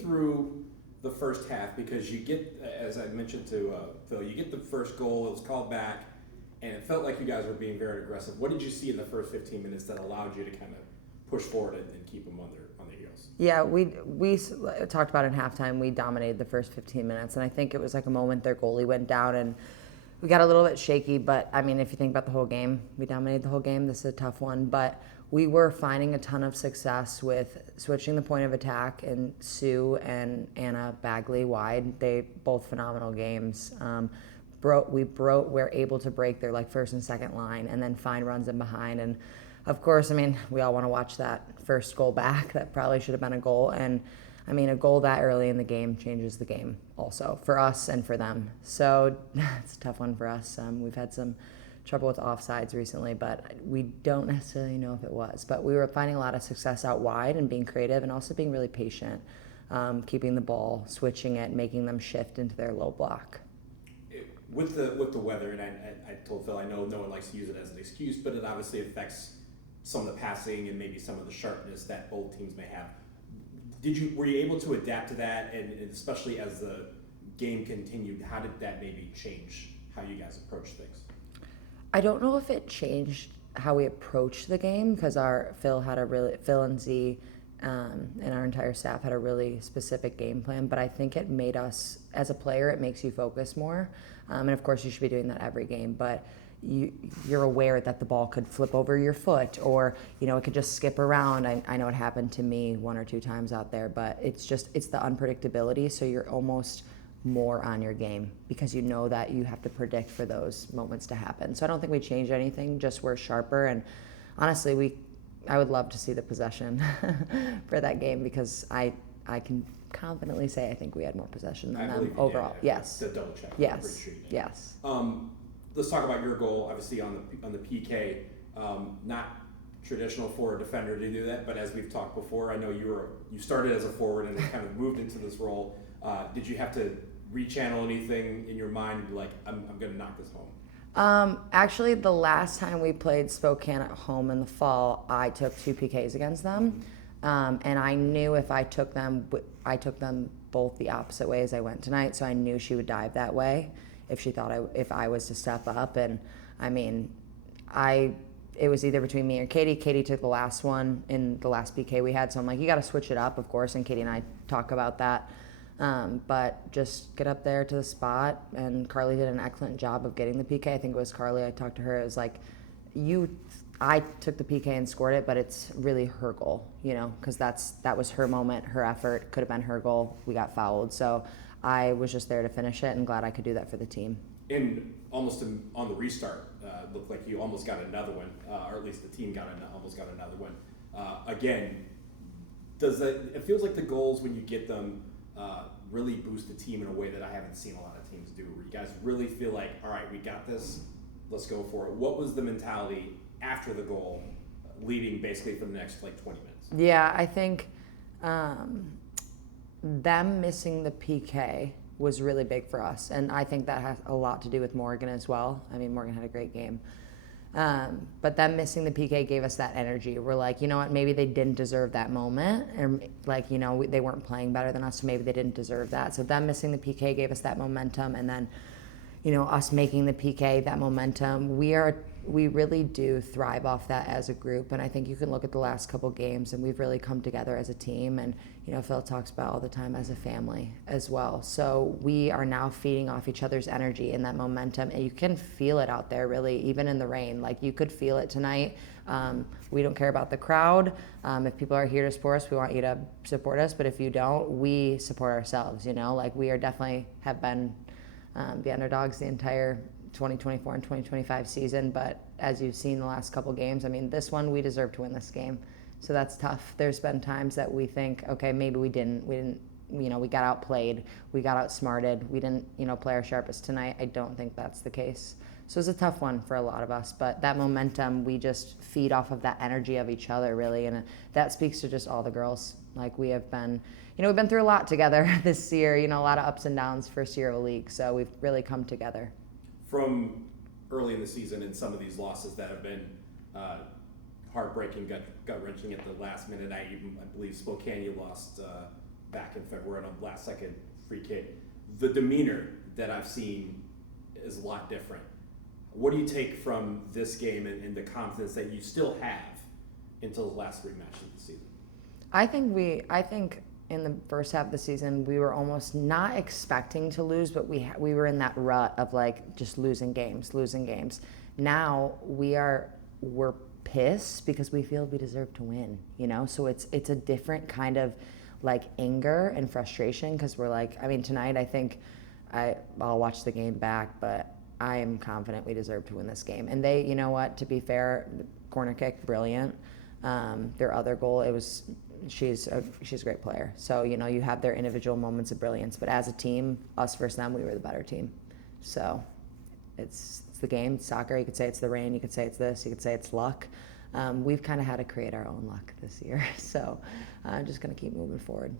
through the first half, because you get, as I mentioned to Phil, you get the first goal, it was called back, and it felt like you guys were being very aggressive. What did you see in the first 15 minutes that allowed you to kind of push forward and keep them on their heels? Yeah, we talked about in halftime. We dominated the first 15 minutes, and I think it was like a moment their goalie went down, and we got a little bit shaky. But I mean, if you think about the whole game, we dominated the whole game. This is a tough one, but we were finding a ton of success with switching the point of attack, and Sue and Anna Bagley wide. They both phenomenal games. We're able to break their like first and second line, and then find runs in behind. And of course, I mean, we all want to watch that first goal back. That probably should have been a goal. And I mean, a goal that early in the game changes the game also for us and for them. So it's a tough one for us. We've had some trouble with offsides recently, but we don't necessarily know if it was. But we were finding a lot of success out wide and being creative, and also being really patient, keeping the ball, switching it, making them shift into their low block. With the weather, and I told Phil, I know no one likes to use it as an excuse, but it obviously affects some of the passing and maybe some of the sharpness that both teams may have. Were you able to adapt to that, and especially as the game continued, how did that maybe change how you guys approach things? I don't know if it changed how we approached the game, because Phil and Z and our entire staff had a really specific game plan, but I think it made us, as a player, it makes you focus more. And of course you should be doing that every game, but you're aware that the ball could flip over your foot, or it could just skip around. I know it happened to me 1 or 2 times out there, but it's the unpredictability, so you're almost more on your game, because you know that you have to predict for those moments to happen. So I don't think we changed anything, just we're sharper. And honestly, I would love to see the possession for that game, because I can confidently say I think we had more possession than them overall. Yes. To double check. Yes. Yes. Let's talk about your goal. Obviously on the PK, not traditional for a defender to do that, but as we've talked before, I know you started as a forward and then kind of moved into this role. Did you have to rechannel anything in your mind and be like, I'm going to knock this home? Actually, the last time we played Spokane at home in the fall, I took 2 PKs against them. And I knew if I took them both the opposite way as I went tonight, so I knew she would dive that way if I was to step up. And I mean, it was either between me or Katie. Katie took the last one in the last PK we had, so I'm like, you got to switch it up, of course, and Katie and I talk about that. But just get up there to the spot, and Carly did an excellent job of getting the PK. I think it was Carly, I talked to her, it was like, I took the PK and scored it, but it's really her goal, because that was her moment, her effort, could have been her goal. We got fouled, so I was just there to finish it, and glad I could do that for the team. And almost on the restart, looked like you almost got another one, or at least the team almost got another one. Again, it feels like the goals, when you get them, really boost the team in a way that I haven't seen a lot of teams do, where you guys really feel like, all right, we got this, let's go for it. What was the mentality after the goal, leading basically for the next 20 minutes? Yeah, I think them missing the PK was really big for us, and I think that has a lot to do with Morgan as well. I mean, Morgan had a great game. But them missing the PK gave us that energy. We're like, you know what, maybe they didn't deserve that moment, or they weren't playing better than us, so maybe they didn't deserve that. So them missing the PK gave us that momentum, and then us making the PK, that momentum. We really do thrive off that as a group, and I think you can look at the last couple games, and we've really come together as a team, and Phil talks about all the time as a family as well. So we are now feeding off each other's energy and that momentum, and you can feel it out there, really, even in the rain. Like, you could feel it tonight. We don't care about the crowd. If people are here to support us, we want you to support us, but if you don't, we support ourselves. We are definitely have been the underdogs the entire 2024 and 2025 season, but as you've seen the last couple games, I mean, this one we deserve to win this game, so that's tough. There's been times that we think, okay, maybe we got outplayed, we got outsmarted, we didn't play our sharpest tonight. I don't think that's the case, so it's a tough one for a lot of us, but that momentum, we just feed off of that energy of each other, really, and that speaks to just all the girls. Like, we have been, we've been through a lot together this year, a lot of ups and downs, first year of a league, so we've really come together. From early in the season and some of these losses that have been heartbreaking, gut-wrenching at the last minute, I believe Spokane, you lost back in February on a last-second free kick. The demeanor that I've seen is a lot different. What do you take from this game and the confidence that you still have until the last 3 matches of the season? I think in the first half of the season we were almost not expecting to lose, but we were in that rut of like just losing games. Now we're pissed because we feel we deserve to win, you know? So it's a different kind of like anger and frustration, because we're like, I mean, tonight I think I'll watch the game back, but I am confident we deserve to win this game. And they, you know what, to be fair, the corner kick, brilliant. Their other goal, she's a great player. So, you know, you have their individual moments of brilliance, but as a team, us versus them, we were the better team. So it's the game, it's soccer. You could say it's the rain, you could say it's this, you could say it's luck. We've kind of had to create our own luck this year. So I'm just going to keep moving forward.